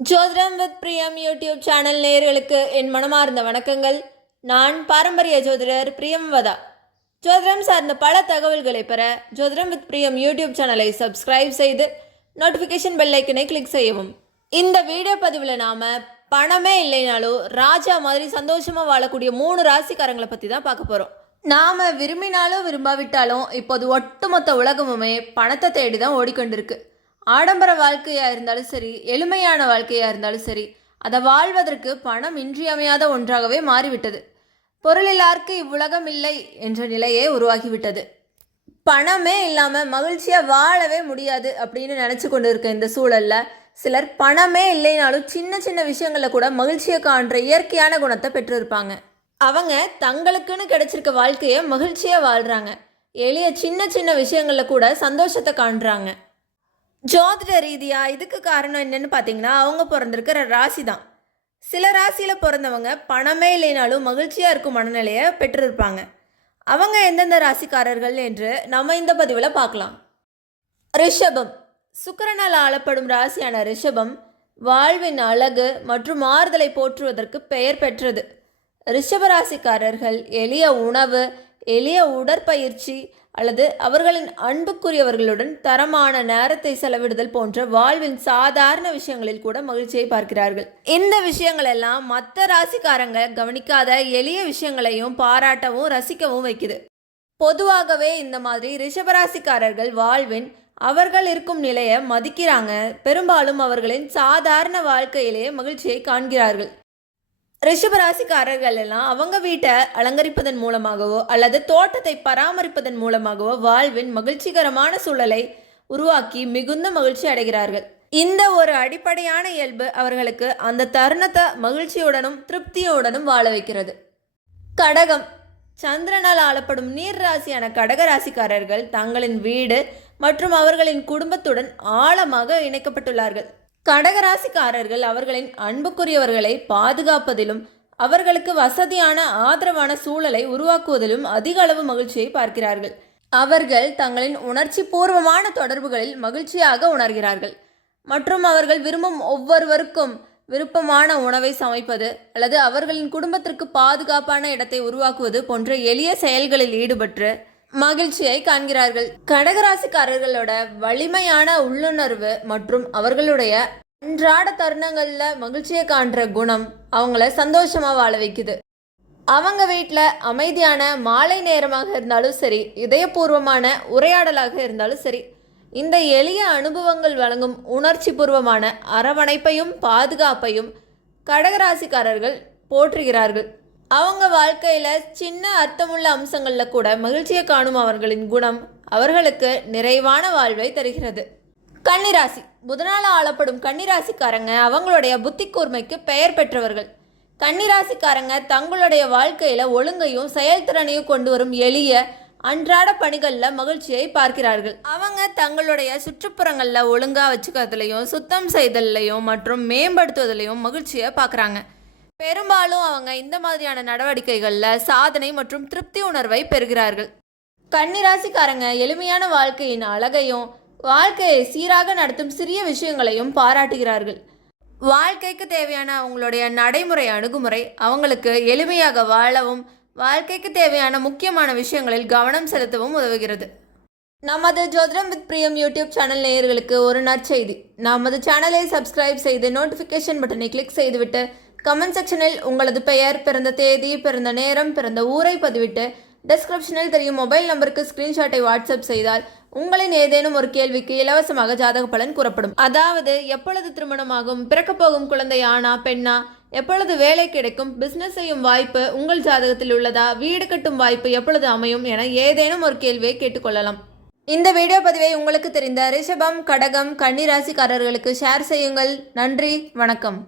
ஜோதிடம் வித் பிரியம் YouTube channel நேயர்களுக்கு என் மனமார்ந்த வணக்கங்கள். நான் பாரம்பரிய ஜோதிடர் பிரியம்வதா ஜோதிடம் சார்ந்த பல தகவல்களை பெற ஜோதிடம் வித் பிரியம் யூடியூப் சேனலை சப்ஸ்கிரைப் செய்து நோட்டிஃபிகேஷன் பெல் ஐக்கனை கிளிக் செய்யவும். இந்த வீடியோ பதிவில் நாம் பணமே இல்லைனாலும் ராஜா மாதிரி சந்தோஷமாக வாழக்கூடிய மூணு ராசிக்காரங்களை பற்றி தான் பார்க்க போகிறோம் நாம் விரும்பினாலும் விரும்பாவிட்டாலும் இப்போது ஒட்டுமொத்த உலகமுமே பணத்தை தேடி தான் ஓடிக்கொண்டிருக்கு. ஆடம்பர வாழ்க்கையாக இருந்தாலும் சரி எளிமையான வாழ்க்கையாக இருந்தாலும் சரி அதை வாழ்வதற்கு பணம் இன்றியமையாத ஒன்றாகவே மாறிவிட்டது. பொருளில்லார்க்கு இவ்வுலகம் இல்லை என்ற நிலையே உருவாகிவிட்டது. பணமே இல்லாமல் மகிழ்ச்சியாக வாழவே முடியாது அப்படின்னு நினச்சி கொண்டு இருக்க இந்த சூழலில் சிலர் பணமே இல்லைனாலும் சின்ன சின்ன விஷயங்களில் கூட மகிழ்ச்சியை காண்ற இயற்கையான குணத்தை பெற்றிருப்பாங்க. அவங்க தங்களுக்குன்னு கிடைச்சிருக்க வாழ்க்கையை மகிழ்ச்சியாக வாழ்கிறாங்க எளிய சின்ன சின்ன விஷயங்களில் கூட சந்தோஷத்தை காண்றாங்க. ஜோதிட ரீதியாக இதுக்கு காரணம் என்னென்னு பார்த்தீங்கன்னா அவங்க பிறந்திருக்கிற ராசி தான் சில ராசியில் பிறந்தவங்க பணமே இல்லைனாலும் மகிழ்ச்சியாக இருக்கும் மனநிலையை பெற்றிருப்பாங்க. அவங்க எந்தெந்த ராசிக்காரர்கள் என்று நம்ம இந்த பதிவில் பார்க்கலாம். ரிஷபம். சுக்கரனால் ஆளப்படும் ராசியான ரிஷபம் வாழ்வின் அழகு மற்றும் ஆறுதலை போற்றுவதற்கு பெயர் பெற்றது. ரிஷப ராசிக்காரர்கள் எளிய உணவு எளிய உடற்பயிற்சி அல்லது அவர்களின் அன்புக்குரியவர்களுடன் தரமான நேரத்தை செலவிடுதல் போன்ற வாழ்வின் சாதாரண விஷயங்களில் கூட மகிழ்ச்சியை பார்க்கிறார்கள். இந்த விஷயங்கள் எல்லாம் மற்ற ராசிக்காரங்க கவனிக்காத எளிய விஷயங்களையும் பாராட்டவும் ரசிக்கவும் வைக்குது. பொதுவாகவே இந்த மாதிரி ரிஷபராசிக்காரர்கள் வாழ்வின் அவர்கள் இருக்கும் நிலையை மதிக்கிறாங்க. பெரும்பாலும் அவர்களின் சாதாரண வாழ்க்கையிலேயே மகிழ்ச்சியை காண்கிறார்கள். ரிஷபராசிக்காரர்கள் எல்லாம் அவங்க வீட்டை அலங்கரிப்பதன் மூலமாகவோ அல்லது தோட்டத்தை பராமரிப்பதன் மூலமாகவோ வாழ்வின் மகிழ்ச்சிகரமான சூழலை உருவாக்கி மிகுந்த மகிழ்ச்சி அடைகிறார்கள். இந்த ஒரு அடிப்படையான இயல்பு அவர்களுக்கு அந்த தருணத்தை மகிழ்ச்சியுடனும் திருப்தியுடனும் வாழ வைக்கிறது. கடகம். சந்திரனால் ஆளப்படும் நீர் ராசியான கடக ராசிக்காரர்கள் தங்களின் வீடு மற்றும் அவர்களின் குடும்பத்துடன் ஆழமாக இணைக்கப்பட்டுள்ளார்கள். கடகராசிக்காரர்கள் அவர்களின் அன்புக்குரியவர்களை பாதுகாப்பதிலும் அவர்களுக்கு வசதியான ஆதரவான சூழலை உருவாக்குவதிலும் அதிக அளவு மகிழ்ச்சியை பார்க்கிறார்கள். அவர்கள் தங்களின் உணர்ச்சி பூர்வமான தொடர்புகளில் மகிழ்ச்சியாக உணர்கிறார்கள். மற்றும் அவர்கள் விரும்பும் ஒவ்வொருவருக்கும் விருப்பமான உணவை சமைப்பது அல்லது அவர்களின் குடும்பத்திற்கு பாதுகாப்பான இடத்தை உருவாக்குவது போன்ற எளிய செயல்களில் ஈடுபட்டு மகிழ்ச்சியை காண்கிறார்கள். கடகராசிக்காரர்களோட வலிமையான உள்ளுணர்வு மற்றும் அவர்களுடைய அன்றாட தருணங்கள்ல மகிழ்ச்சியை காண்ற குணம் அவங்கள சந்தோஷமா வாழ வைக்குது. அவங்க வீட்டில் அமைதியான மாலை நேரமாக இருந்தாலும் சரி இதயபூர்வமான உரையாடலாக இருந்தாலும் சரி இந்த எளிய அனுபவங்கள் வழங்கும் உணர்ச்சி பூர்வமான அரவணைப்பையும் பாதுகாப்பையும் கடகராசிக்காரர்கள் போற்றுகிறார்கள். அவங்க வாழ்க்கையில் சின்ன அர்த்தமுள்ள அம்சங்களில் கூட மகிழ்ச்சியை காணும் அவர்களின் குணம் அவர்களுக்கு நிறைவான வாழ்வை தருகிறது. கன்னிராசி. புதனால் ஆளப்படும் கன்னிராசிக்காரங்க அவங்களுடைய புத்தி கூர்மைக்கு பெயர் பெற்றவர்கள். கன்னிராசிக்காரங்க தங்களுடைய வாழ்க்கையில் ஒழுங்கையும் செயல்திறனையும் கொண்டு வரும் எளிய அன்றாட பணிகளில் மகிழ்ச்சியை பார்க்கிறார்கள். அவங்க தங்களுடைய சுற்றுப்புறங்களில் ஒழுங்காக வச்சுக்கிறதுலையும் சுத்தம் செய்தல்லையும் மற்றும் மேம்படுத்துவதிலையும் மகிழ்ச்சியை பார்க்குறாங்க. பெரும்பாலும் அவங்க இந்த மாதிரியான நடவடிக்கைகளில் சாதனை மற்றும் திருப்தி உணர்வை பெறுகிறார்கள். கன்னிராசிக்காரங்க எளிமையான வாழ்க்கையின் அழகையும் வாழ்க்கையை சீராக நடத்தும் சிறிய விஷயங்களையும் பாராட்டுகிறார்கள். வாழ்க்கைக்கு தேவையான அவங்களுடைய நடைமுறை அணுகுமுறை அவங்களுக்கு எளிமையாக வாழவும் வாழ்க்கைக்கு தேவையான முக்கியமான விஷயங்களில் கவனம் செலுத்தவும் உதவுகிறது. நமது ஜோதிடம் வித் பிரியம் யூடியூப் சேனல் நேயர்களுக்கு ஒரு நற்செய்தி. நமது சேனலை சப்ஸ்கிரைப் செய்து நோட்டிஃபிகேஷன் பட்டனை கிளிக் செய்துவிட்டு கமெண்ட் செக்ஷனில் உங்களது பெயர் பிறந்த தேதி பிறந்த நேரம் பிறந்த ஊரை பதிவிட்டு டெஸ்கிரிப்ஷனில் தெரியும் மொபைல் நம்பருக்கு ஸ்கிரீன்ஷாட்டை வாட்ஸ்அப் செய்தால் உங்களின் ஏதேனும் ஒரு கேள்விக்கு இலவசமாக ஜாதக பலன் கூறப்படும். அதாவது எப்பொழுது திருமணமாகும் பிறக்கப் போகும் குழந்தை ஆணா பெண்ணா? எப்பொழுது வேலை கிடைக்கும் பிசினஸ் செய்யும் வாய்ப்பு உங்கள் ஜாதகத்தில் உள்ளதா? வீடு கட்டும் வாய்ப்பு எப்பொழுது அமையும் என ஏதேனும் ஒரு கேள்வியை கேட்டுக்கொள்ளலாம். இந்த வீடியோ பதிவை உங்களுக்கு தெரிந்த ரிஷபம் கடகம் கன்னிராசிக்காரர்களுக்கு ஷேர் செய்யுங்கள். நன்றி வணக்கம்.